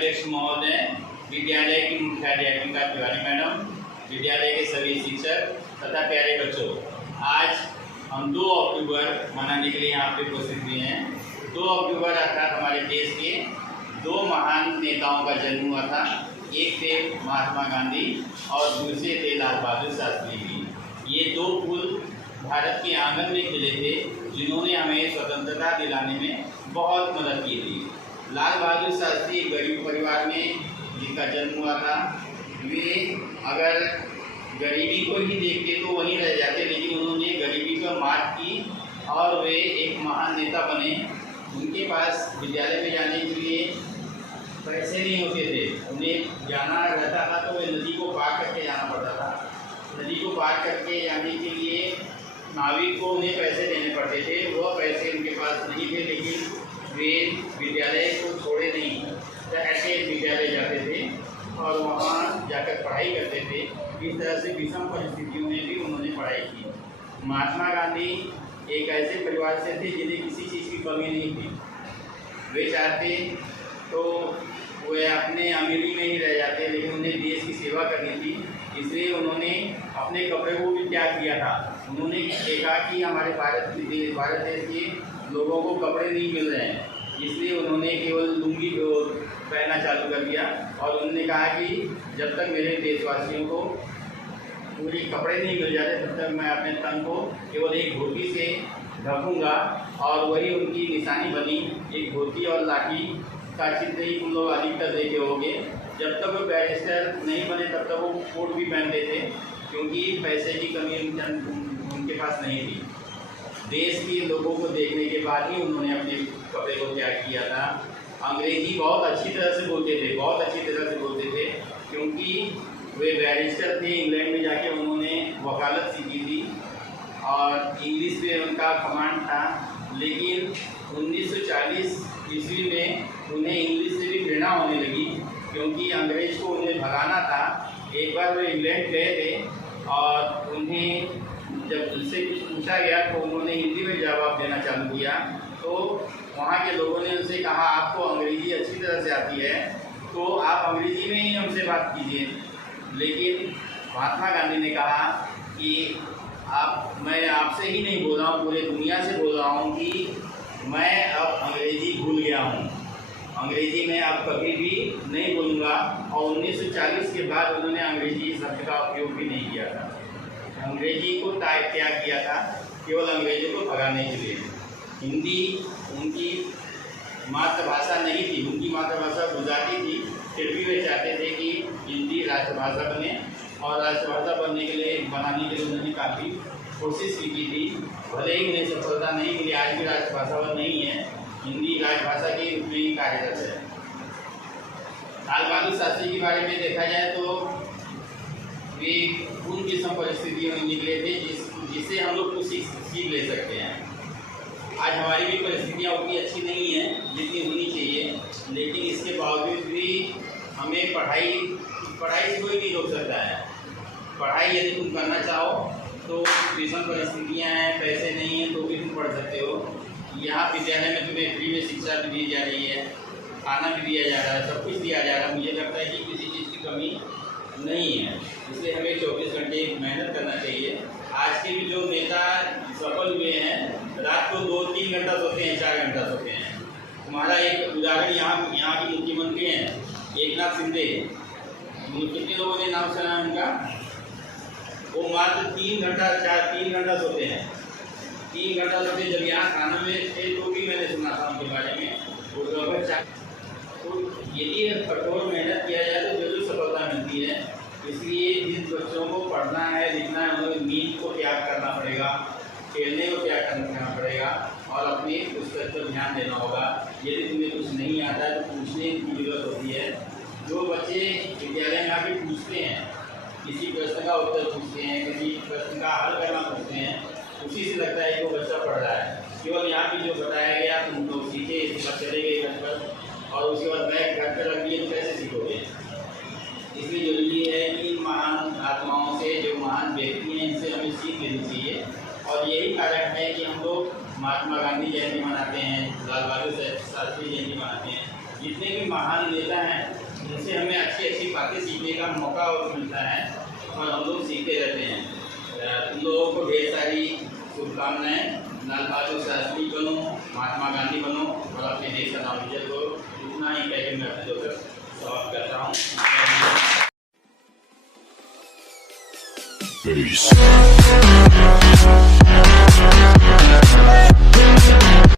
अध्यक्ष महोदय, विद्यालय की मुख्याध्यापिका तिवारी मैडम, विद्यालय के सभी शिक्षक तथा प्यारे बच्चों, आज हम 2 अक्टूबर मनाने के लिए यहाँ पे उपस्थित हुए हैं। 2 अक्टूबर अर्थात हमारे देश के 2 महान नेताओं का जन्म हुआ था। एक थे महात्मा गांधी और दूसरे थे लाल बहादुर शास्त्री जी। ये 2 फूल भारत के आंगन में खिले थे, जिन्होंने हमें स्वतंत्रता दिलाने में बहुत मदद की थी। लाल बहादुर शास्त्री एक गरीब परिवार में जिनका जन्म हुआ था। वे अगर गरीबी को ही देखते तो वहीं रह जाते, लेकिन उन्होंने गरीबी पर मात की और वे एक महान नेता बने। उनके पास विद्यालय में जाने के लिए पैसे नहीं होते थे। उन्हें जाना रहता था तो वे नदी को पार करके जाना पड़ता था। नदी को पार करके जाने के लिए नाविक को उन्हें पैसे देने पड़ते थे। वह पैसे उनके पास नहीं थे, लेकिन वे विद्यालय को छोड़े नहीं, ऐसे विद्यालय जाते थे और वहाँ जाकर पढ़ाई करते थे। इस तरह से विषम परिस्थितियों में भी उन्होंने पढ़ाई की। महात्मा गांधी एक ऐसे परिवार से थे जिन्हें किसी चीज़ की कमी नहीं थी। वे चाहते तो वे अपने अमीरी में ही रह जाते, लेकिन उन्हें देश की सेवा करनी थी, इसलिए उन्होंने अपने कपड़े को भी त्याग किया था। उन्होंने देखा कि हमारे भारत देश के लोगों को कपड़े नहीं मिल रहे हैं, इसलिए उन्होंने केवल लुंगी को पहनना चालू कर दिया और उन्होंने कहा कि जब तक मेरे देशवासियों को पूरे कपड़े नहीं मिल जाते तब तक मैं अपने तन को केवल एक धोती से ढकूँगा। और वही उनकी निशानी बनी। एक धोती और लाठी का चित्र ही तुम लोग अधिकतर देखे होंगे। जब तक वो बैरिस्टर नहीं बने तब तक वो कोट भी पहनते थे, क्योंकि पैसे की कमी उनके पास नहीं थी। देश के लोगों को देखने के बाद ही उन्होंने अपने कपड़े को त्याग किया था। अंग्रेजी बहुत अच्छी तरह से बोलते थे, बहुत अच्छी तरह से बोलते थे, क्योंकि वे बैरिस्टर थे। इंग्लैंड में जाके उन्होंने वकालत सीखी थी और इंग्लिश में उनका कमांड था। लेकिन 1940 ईस्वी में उन्हें इंग्लिश से भी घृणा होने लगी, क्योंकि अंग्रेज को उन्हें भगाना था। एक बार वे इंग्लैंड गए थे और उन्हें जब उनसे कुछ पूछा गया तो उन्होंने हिंदी में जवाब देना चालू किया। तो वहाँ के लोगों ने उनसे कहा, आपको अंग्रेजी अच्छी तरह से आती है तो आप अंग्रेजी में ही हमसे बात कीजिए। लेकिन महात्मा गांधी ने कहा कि मैं आपसे ही नहीं बोल रहा हूँ, पूरे दुनिया से बोल रहा हूँ कि मैं अब अंग्रेजी भूल गया हूँ। अंग्रेजी में अब कभी भी नहीं बोलूँगा। और 1940 के बाद उन्होंने अंग्रेजी शब्द का उपयोग भी नहीं किया था। अंग्रेजी को त्याग किया था केवल अंग्रेजों को भगाने के लिए। हिंदी उनकी मातृभाषा नहीं थी, उनकी मातृभाषा गुजराती थी। फिर भी वे चाहते थे कि हिंदी राष्ट्रभाषा बने और राष्ट्रभाषा बनाने के लिए उन्होंने काफ़ी कोशिश की थी। भले ही उन्हें सफलता नहीं मिली, आज भी राष्ट्रभाषा नहीं है, हिंदी राजभाषा के रूप में ही कार्यरत है। लाल बहादुर शास्त्री के बारे में देखा जाए तो वे उन विषम परिस्थितियों में निकले थे जिससे हम लोग कुछ सीख ले सकते हैं। आज हमारी भी परिस्थितियाँ उतनी अच्छी नहीं हैं जितनी होनी चाहिए, लेकिन इसके बावजूद भी हमें पढ़ाई से कोई नहीं रोक सकता है। पढ़ाई यदि तुम करना चाहो तो विषम परिस्थितियाँ हैं, पैसे नहीं हैं तो भी तुम पढ़ सकते हो। यहाँ विद्यालय में तुम्हें फ्री में शिक्षा भी दी जा रही है, खाना भी दिया जा रहा है, सब कुछ दिया जा रहा है। मुझे लगता है कि किसी चीज़ की कमी नहीं है, इसलिए हमें 24 घंटे मेहनत करना चाहिए। आज के भी जो नेता सफल हुए हैं, रात को 2-3 घंटा सोते हैं, 4 घंटा सोते हैं। तुम्हारा एक उदाहरण यहाँ के मुख्यमंत्री हैं एकनाथ शिंदे। कितने लोगों ने नाम सुना है उनका? वो मात्र 3 घंटा सोते हैं। 3 घंटा सोते। जब यहाँ खाना में थे तो भी मैंने सुना था उनके बारे में। तो यदि कठोर मेहनत किया जाए तो जरूर सफलता मिलती है। इसलिए जिन बच्चों को पढ़ना है, लिखना है, उन्हें नींद को त्याग करना पड़ेगा, खेलने को त्याग करना पड़ेगा और अपने पुस्तक पर ध्यान देना होगा। यदि तुम्हें कुछ नहीं आता है तो पूछने की जरूरत होती है। जो बच्चे विद्यालय में आके पूछते हैं, किसी प्रश्न का उत्तर पूछते हैं, किसी प्रश्न का हल करना पूछते हैं, उसी से लगता है कि वो बच्चा पढ़ रहा है। केवल यहाँ भी जो बताया गया तुम लोग सीखे, इसके बाद चले गए घर पर और उसके बाद बैग घर पर रख दिए तो कैसे सीखोगे? इसलिए जरूरी है कि महान आत्माओं से, जो महान व्यक्ति हैं, इनसे हमें सीख लेनी चाहिए। और यही कारण है कि हम लोग महात्मा गांधी जयंती मनाते हैं, लाल बहादुर शास्त्री जयंती मनाते हैं। जितने भी महान नेता हैं उनसे हमें अच्छी अच्छी बातें सीखने का मौका और मिलता है और हम लोग सीखते रहते हैं। तुम लोगों को ढेर सारी शुभकामनाएँ। लाल बहादुर शास्त्री बनो, महात्मा गांधी बनो और अपने देश का नाम विजय करो। इतना ही कहकर मैं अपने दोस्त समाप्त करता हूँ।